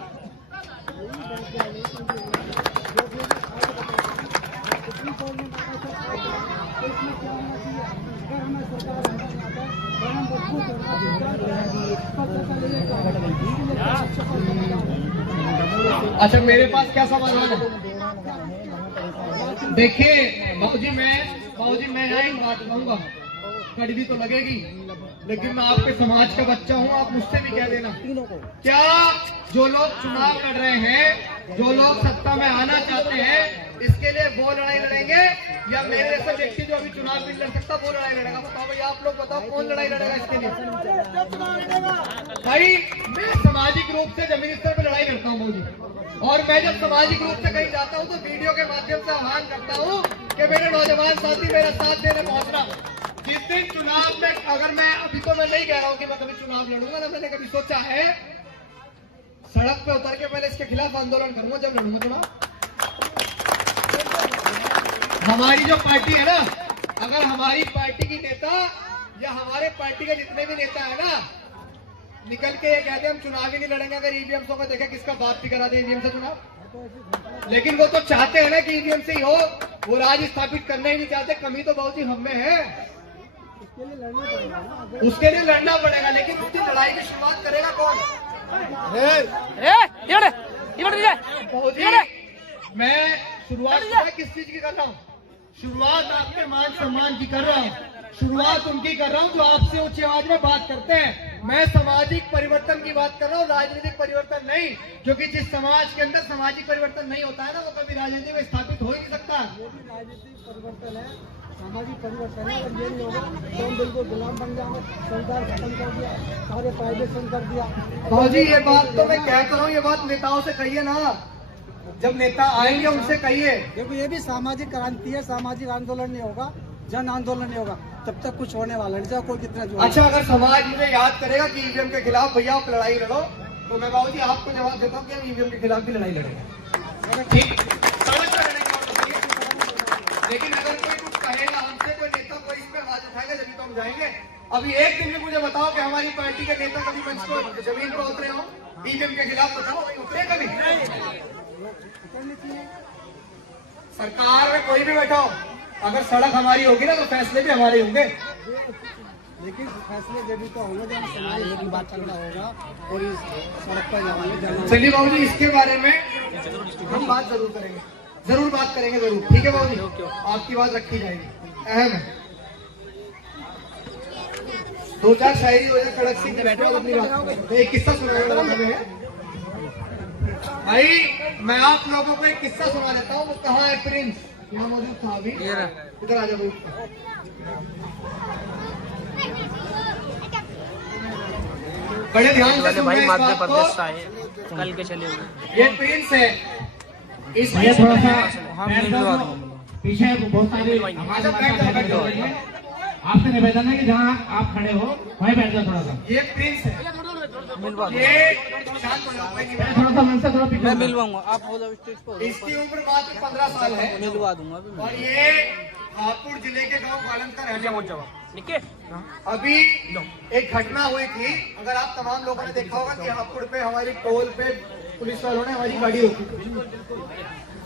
अच्छा, मेरे पास क्या समाधान है? देखिए बाबूजी, मैं एक बात कहूंगा, कड़वी तो लगेगी, लेकिन मैं आपके समाज का बच्चा हूं, आप मुझसे भी कह देना। क्या जो लोग चुनाव लड़ रहे हैं, जो लोग सत्ता में आना चाहते हैं, इसके लिए वो लड़ाई लड़ेंगे या मेरे जैसा व्यक्ति जो अभी चुनाव नहीं लड़ सकता वो लड़ाई लड़ेगा? बताओ भाई, आप लोग बताओ, कौन लड़ाई लड़ेगा इसके लिए? भाई, मैं सामाजिक रूप से जमीनी स्तर पर लड़ाई लड़ता हूँ भाई, और मैं जब सामाजिक रूप से कहीं जाता हूँ तो वीडियो के माध्यम से आह्वान करता हूँ कि मेरे नौजवान साथी मेरा साथ देने पहुंचना। जिस दिन चुनाव में, अगर मैं अभी तो मैं नहीं कह रहा हूँ कि मैं कभी चुनाव लड़ूंगा, ना मैंने कभी सोचा है, सड़क पे उतर के पहले इसके खिलाफ आंदोलन करूंगा जब लड़ूंगा चुनाव। हमारी जो पार्टी है ना, अगर हमारी पार्टी की नेता या हमारे पार्टी के जितने भी नेता है ना, निकल के ये कहते हैं हम चुनाव ही नहीं लड़ेंगे अगर ईवीएम को देखे, किसका बाप भी करा दे ईवीएम से चुनाव। लेकिन वो तो चाहते हैं ना कि ईवीएम से ही हो, वो राज स्थापित करना ही नहीं चाहते। कमी तो बहुत ही हम में है, उसके लिए लड़ना पड़ेगा, लेकिन उसकी लड़ाई की शुरुआत करेगा कौन? बहुत ही मैं शुरुआत किस चीज की कर रहा हूँ? शुरुआत आपके मान सम्मान की कर रहा हूँ, शुरुआत उनकी कर रहा हूँ जो आपसे ऊंची आवाज में बात करते हैं। मैं सामाजिक परिवर्तन की बात कर रहा हूँ, राजनीतिक परिवर्तन नहीं, क्योंकि जिस समाज के अंदर सामाजिक परिवर्तन नहीं होता है ना, वो कभी राजनीति में स्थापित हो ही नहीं सकता। राजनीतिक परिवर्तन है, सामाजिक परिवर्तन है। अगर ये नहीं होगा तो हम बिल्कुल गुलाम बन जाएंगे। सरकार खत्म कर दिया, सारे प्राइवेशन कर दिया। बाबूजी ये बात तो मैं कहता हूँ, ये बात नेताओं से कहिए ना, जब नेता आएंगे उनसे कहिए। देखो ये भी सामाजिक क्रांति है, सामाजिक आंदोलन नहीं होगा, जन आंदोलन नहीं होगा, तब तक कुछ होने वाला नहीं, चाहे कोई कितना जो। अच्छा, अगर समाज मुझे याद करेगा कि ईवीएम के खिलाफ भैया आप लड़ाई लड़ो, तो मैं बाबूजी आपको जवाब देता हूँ कि हम ईवीएम के खिलाफ भी लड़ाई लड़ेंगे, ठीक? लेकिन अगर कोई कुछ कहेगा हमसे, कोई नेता कोई इस पे आवाज उठाएगा, जब तो हम जाएंगे। अभी एक दिन में मुझे बताओ कि हमारी पार्टी के नेता कभी मंच को जमीन पर उतरे हो ईवीएम के खिलाफ? बताओ, उतरे कभी? सरकार में कोई भी बैठा हो, अगर सड़क हमारी होगी ना तो फैसले भी हमारे होंगे। लेकिन फैसले जब भी तो होंगे जब समाज की बात करना होगा और इस सड़क पर जाएंगे। चलिए बाबूजी, इसके बारे में हम बात जरूर करेंगे, जरूर बात करेंगे, जरूर, ठीक है बाबूजी? आपकी बात रखी जाएगी, अहम है। 2-4 शायरी हो जाए, कड़क सिंह बैठे हो अपनी बात। एक किस्सा सुनाऊंगा भाई, मैं आप लोगों को एक किस्सा सुना देता हूँ। वो कहाँ है प्रिंस? यहाँ मौजूद था अभी, इधर आ जाओ। बड़े ध्यान से भाई सुनना मध्य इस बात प्रदेश को। आए कल के चले हुए। ये प्रिंस है, इस थोड़ा सा हाँ मिलवा दूंगा। पीछे बहुत सारे आवाज आपसे निवेदन है कि जहाँ आप खड़े हो वहीं बैठ जाओ थोड़ा सा। ये प्रिंस है, मिलवा दूंगा, ये शांत हो जाओ, कोई नहीं बैठा। थोड़ा सा मन से थोड़ा पीछे मैं हो जाओ। मिलवाऊंगा। आप हो जाओ स्टेज पर, इसकी उम्र मात्र 15 साल है मिलवा दूंगा अभी। और ये हापुड़ जिले के गांव बालन का रहने वाला है। ठीक है, अभी एक घटना हुई थी, अगर आप तमाम लोगों ने देखा होगा कि हापुड़ पे हमारी टोल पे पुलिस वालों ने हमारी गाड़ी रोकी।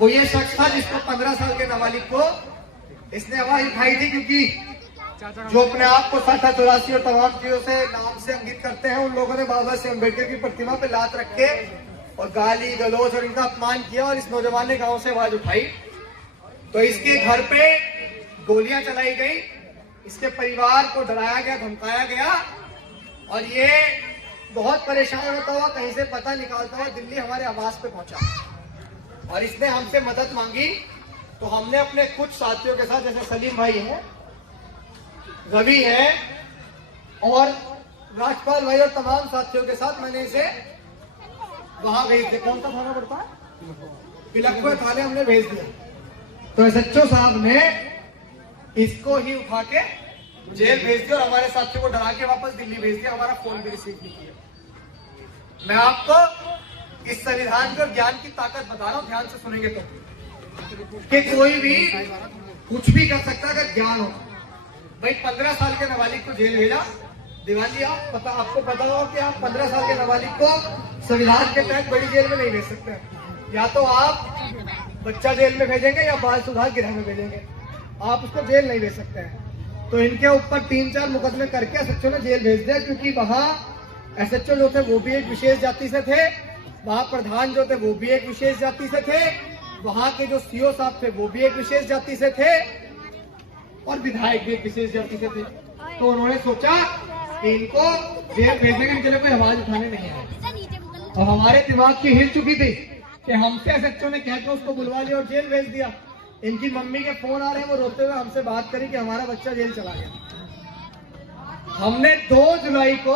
वो ये शख्स था जिसको 15 साल के नाबालिग को इसने आवाज उठाई थी, क्योंकि जो अपने आप को 60-84 और तमाम चीजों से नाम से अंकित करते हैं, उन लोगों ने बाबा साहब अम्बेडकर की प्रतिमा पे लात रख के और गाली गलौज और इनका अपमान किया, और इस नौजवान ने गांव से आवाज उठाई। तो इसके घर पे गोलियां चलाई गई, इसके परिवार को डराया गया, धमकाया गया, और ये बहुत परेशान होता हुआ कहीं से पता निकालता हुआ दिल्ली हमारे आवास पे पहुंचा, और इसने हमसे मदद मांगी। तो हमने अपने कुछ साथियों के साथ, जैसे सलीम भाई है, रवि है और राजपाल भाई और तमाम साथियों के साथ मैंने इसे वहां भेज दिया। कौन सा थाना पड़ता है? बिलखुआ थाने हमने भेज दिया। तो एसएचओ साहब ने इसको ही उठा के जेल भेज दिया और हमारे साथियों को डरा के वापस दिल्ली भेज दिया। हमारा फोन भी रिसीव नहीं किया। मैं आपको इस संविधान के ज्ञान की ताकत बता रहा हूं, ध्यान से सुनेंगे तो, कि कोई भी कुछ भी कर सकता है अगर ज्ञान हो। भाई 15 साल के नाबालिग को जेल भेजा। दीवान जी, आपको पता होगा कि आप 15 साल के नाबालिग को संविधान के तहत बड़ी जेल में नहीं भेज सकते। या तो आप बच्चा जेल में भेजेंगे या बाल सुधार गृह में भेजेंगे, आप उसको जेल नहीं भेज सकते हैं। तो इनके ऊपर 3-4 मुकदमे करके एसएचओ ने जेल भेज दिया, क्योंकि वहाँ एसएचओ जो थे वो भी एक विशेष जाति से थे, वहाँ प्रधान जो थे वो भी एक विशेष जाति से थे, वहाँ के जो सीओ साहब थे वो भी एक विशेष जाति से थे, और विधायक भी एक विशेष जाति से थे। तो उन्होंने सोचा कि इनको जेल भेजने के लिए कोई आवाज उठाने नहीं आए, और हमारे दिमाग की हिल चुकी थी कि हमसे एसएचओ ने कहकर उसको बुलवा लिया और जेल भेज दिया। इनकी मम्मी के फोन आ रहे हैं, वो रोते हुए हमसे बात करी कि हमारा बच्चा जेल चला गया। हमने 2 जुलाई को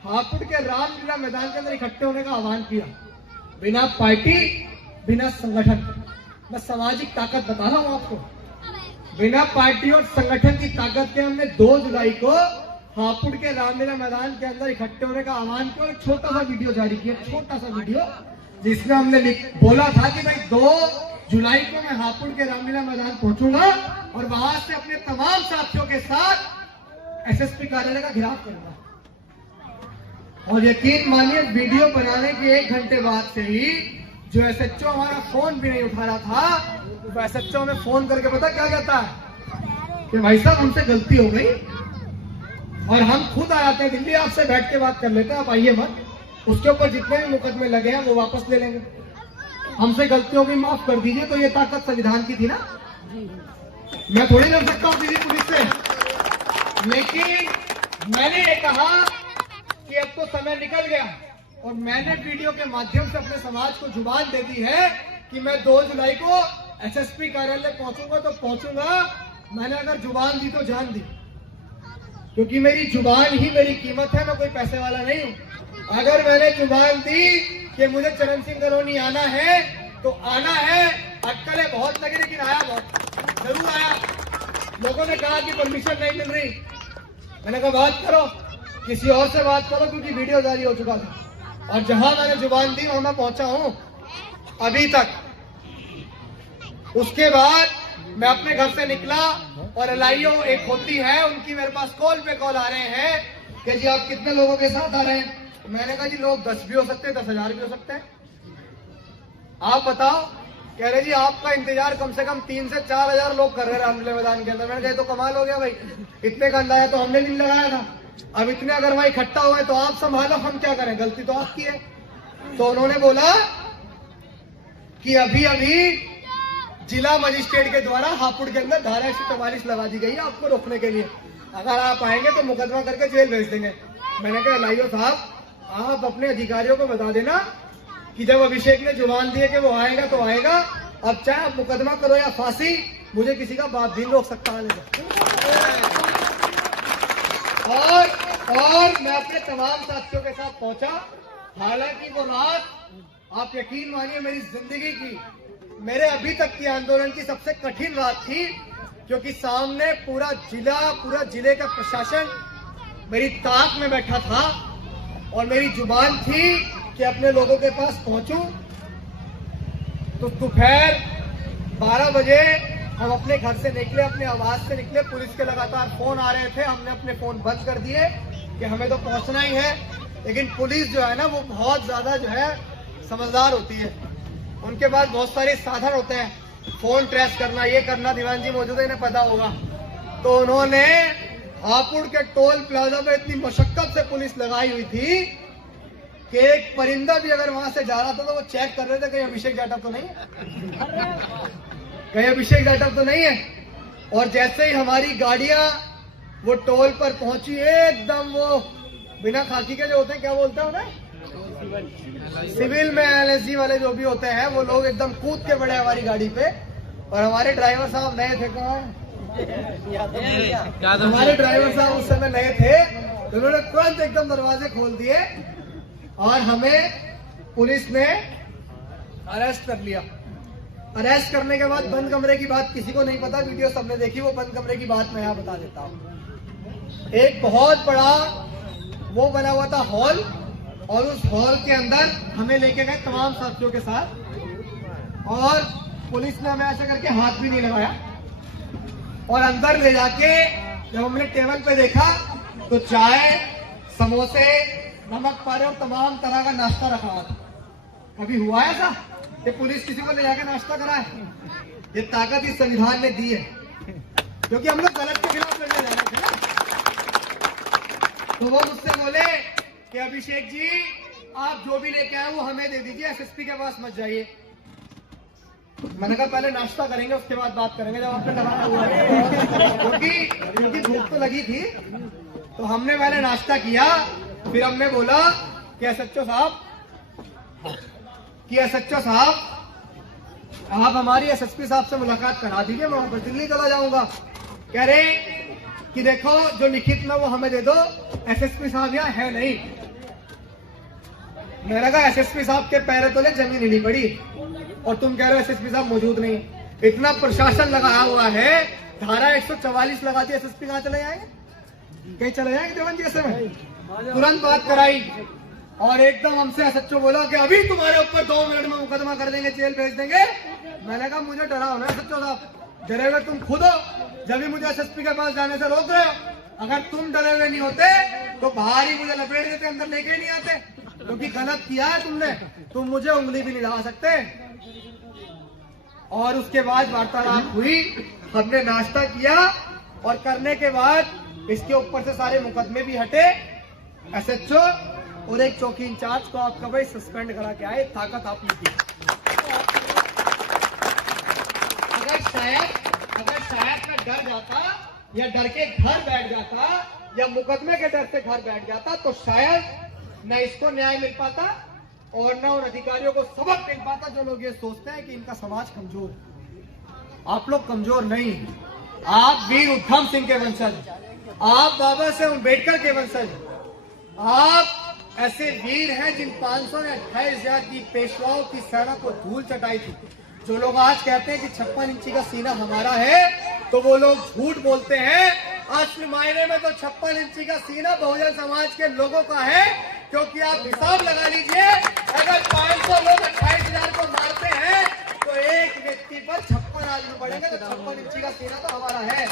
हापुड़ के रामलीला मैदान के अंदर इकट्ठे होने का आह्वान किया, बिना पार्टी बिना संगठन। मैं सामाजिक ताकत बता रहा हूं आपको, बिना पार्टी और संगठन की ताकत के हमने 2 जुलाई को हापुड़ के रामलीला मैदान के अंदर इकट्ठे होने का आह्वान किया। एक छोटा सा वीडियो जारी किया, छोटा सा वीडियो, जिसमें हमने बोला था कि भाई 2 जुलाई को मैं हापुड़ के रामलीला मैदान पहुंचूंगा और वहां से अपने तमाम साथियों के साथ एसएसपी कार्यालय का घेराव करूंगा। और यकीन मानिए, वीडियो बनाने के 1 घंटे बाद से ही जो एसएचओ हमारा फोन भी नहीं उठा रहा था, तो एसएचओ में फोन करके पता क्या कहता है कि भाई साहब हमसे गलती हो गई, और हम खुद आ जाते हैं दिल्ली, आपसे बैठ के बात कर लेते हैं, आप आइए मत, उसके ऊपर जितने भी मुकदमे लगे हैं वो वापस ले लेंगे, हमसे गलतियों की माफ कर दीजिए। तो ये ताकत संविधान की थी ना, मैं थोड़ी लड़ सकता हूँ दिल्ली पुलिस से, लेकिन मैंने ये कहा कि अब तो समय निकल गया और मैंने वीडियो के माध्यम से अपने समाज को जुबान दे दी है कि मैं 2 जुलाई को एसएसपी कार्यालय पहुंचूंगा तो पहुंचूंगा। मैंने अगर जुबान दी तो जान दी, क्योंकि मेरी जुबान ही मेरी कीमत है, मैं कोई पैसे वाला नहीं हूं। अगर मैंने जुबान दी कि मुझे चरण सिंह कॉलोनी आना है तो आना है, अटकलें बहुत लगी लेकिन आया बहुत जरूर आया। लोगों ने कहा कि परमिशन नहीं मिल रही, मैंने कहा बात करो, किसी और से बात करो, क्योंकि वीडियो जारी हो चुका था। और जहां मैंने जुबान दी वहां मैं पहुंचा हूं अभी तक। उसके बाद मैं अपने घर से निकला और एलआईओ एक होती है, उनकी मेरे पास कॉल पे कॉल आ रहे हैं कि जी आप कितने लोगों के साथ आ रहे हैं। मैंने कहा जी लोग 10 भी हो सकते हैं, 10,000 भी हो सकते हैं, आप बताओ। कह रहे जी आपका इंतजार कम से कम 3 से 4,000 लोग कर रहे हैं रामलीला मैदान के अंदर। मैंने कहा तो कमाल हो गया भाई, इतने का अंदाजा तो हमने नहीं लगाया था, अब इतने अगर वहां इकट्ठा हुए तो आप संभालो, हम क्या करें, गलती तो आपकी है। तो उन्होंने बोला कि अभी अभी जिला मजिस्ट्रेट के द्वारा हापुड़ के अंदर धारा 144 लगा दी गई है आपको रोकने के लिए, अगर आप आएंगे तो मुकदमा करके जेल भेज देंगे। मैंने कहा एलआईओ साहब आप अपने अधिकारियों को बता देना कि जब अभिषेक ने जुबान दी है कि वो आएगा तो आएगा, अब चाहे आप मुकदमा करो या फांसी, मुझे किसी का बाप भी रोक सकता है। और मैं अपने तमाम साथियों के साथ पहुंचा। हालांकि वो रात आप यकीन मानिए मेरी जिंदगी की, मेरे अभी तक की आंदोलन की सबसे कठिन रात थी, क्योंकि सामने पूरा जिले का प्रशासन मेरी ताक में बैठा था और मेरी जुबान थी कि अपने लोगों के पास पहुंचूं। तो दोपहर 12 बजे हम अपने घर से निकले, अपने आवास से निकले, पुलिस के लगातार फोन आ रहे थे, हमने अपने फोन बंद कर दिए कि हमें तो पहुंचना ही है। लेकिन पुलिस जो है ना वो बहुत ज्यादा जो है समझदार होती है, उनके पास बहुत सारे साधन होते हैं, फोन ट्रेस करना, ये करना। दीवान जी मौजूद है, इन्हें पता होगा। तो उन्होंने हापुड़ के टोल प्लाजा में इतनी मशक्कत से पुलिस लगाई हुई थी कि एक परिंदा भी अगर वहां से जा रहा था तो वो चेक कर रहे थे कहीं अभिषेक जाटव तो नहीं है, कहीं अभिषेक जाटव तो नहीं है। और जैसे ही हमारी गाड़ियां वो टोल पर पहुंची, एकदम वो बिना खाकी के जो होते हैं, क्या बोलते हैं उन्हें, सिविल में एलएसजी वाले जो भी होते हैं, वो लोग एकदम कूद के बढ़े हमारी गाड़ी पे। और हमारे ड्राइवर साहब नए थे, कहाँ हमारे ड्राइवर साहब उस समय नए थे, तो उन्होंने तुरंत एकदम दरवाजे खोल दिए और हमें पुलिस ने अरेस्ट कर लिया। अरेस्ट करने के बाद बंद कमरे की बात किसी को नहीं पता, वीडियो सबने देखी, वो बंद कमरे की बात मैं यहाँ बता देता हूँ। एक बहुत बड़ा वो बना हुआ था हॉल, और उस हॉल के अंदर हमें लेके गए तमाम साथियों के साथ, और पुलिस ने हमें ऐसा करके हाथ भी नहीं लगाया। और अंदर ले जाके जब हमने टेबल पे देखा तो चाय, समोसे, नमक पारे और तमाम तरह का नाश्ता रखा हुआ था। कभी हुआ ऐसा कि पुलिस किसी को ले जाकर नाश्ता कराए? ये ताकत इस संविधान ने दी है, क्योंकि हम लोग गलत के खिलाफ लड़ने जा रहे थे ना। तो वो मुझसे बोले कि अभिषेक जी आप जो भी लेके आए वो हमें दे दीजिए, एसएसपी के पास मत जाइए। मैंने कहा पहले नाश्ता करेंगे उसके बाद बात करेंगे, जब आपने लगाया हुआ है, क्योंकि भूख तो लगी थी। तो हमने पहले नाश्ता किया, फिर हमने बोला कि एसएचओ साहब आप हमारी एसएसपी साहब से मुलाकात करा दीजिए, मैं वहां पर दिल्ली चला जाऊंगा। कह रहे कि देखो जो लिखित में वो हमें दे दो, एसएसपी साहब यहाँ है नहीं। मैंने कहा एसएसपी साहब के पैरों तले जमीन हिली पड़ी और तुम कह रहे हो एसएसपी साहब मौजूद नहीं। इतना प्रशासन लगाया हुआ है, धारा 144 लगा दी, एसएसपी कहाँ चले जाएंगे? कहीं चले जाएंगे देवन जी ऐसे में? तुरंत बात कराई और एकदम हमसे एसएचओ बोला कि अभी तुम्हारे ऊपर 2 मिनट में मुकदमा कर देंगे, जेल भेज देंगे। मैंने कहा मुझे डरा होना एसएचओ साहब, डरे हुए तुम खुद हो, जब भी मुझे एसएसपी के पास जाने से रोक रहे हो। अगर तुम डरे हुए नहीं होते तो बाहर ही मुझे लपेट देते, अंदर लेके नहीं आते, क्योंकि गलत किया है तुमने, तुम मुझे उंगली भी नहीं लगा सकते। और उसके बाद वार्तालाप हुई, हमने नाश्ता किया और करने के बाद इसके ऊपर से सारे मुकदमे भी हटे। SHO और एक चौकी इंचार्ज को आपका भाई सस्पेंड करा के आए, ताकत आपने की। अगर शायद मैं डर जाता या डर के घर बैठ जाता या मुकदमे के डर से घर बैठ जाता तो शायद न इसको न्याय मिल पाता और न उन अधिकारियों को सबक मिल पाता जो लोग ये सोचते हैं कि इनका समाज कमजोर है। आप लोग कमजोर नहीं, आप वीर उधम सिंह के वंशज, आप बाबा साहेब अम्बेडकर के वंशज, आप ऐसे वीर हैं जिन 528,000 की पेशवाओं की सेना को धूल चटाई थी। जो लोग आज कहते हैं कि 56 इंची का सीना हमारा है तो वो लोग झूठ बोलते हैं। असली मायने में तो 56 इंची का सीना बहुजन समाज के लोगों का है, क्योंकि आप हिसाब लगा लीजिए, अगर 500 लोग 28,000 को मारते हैं तो एक व्यक्ति पर 56 आदमी पड़ेंगे, तो 56 इंची का सीना तो हमारा है।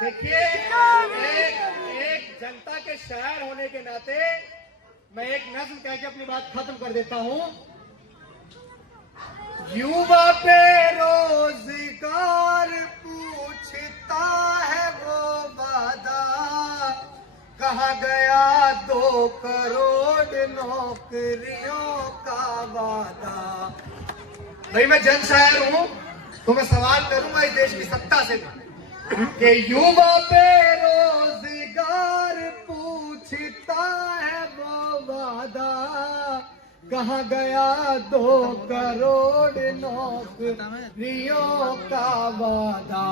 देखिए, एक जनता के शायर होने के नाते मैं एक नज्म कह के अपनी बात खत्म कर देता हूं। युवा पे रोजगार पूछता है वो वादा, कहाँ गया 2 करोड़ नौकरियों का वादा। भाई मैं जन शायर हूं तो मैं सवाल करूंगा इस देश की सत्ता से कि युवा पे रोजगार पूछता है वो वादा, कहाँ गया 2 करोड़ नौकरियों का वादा।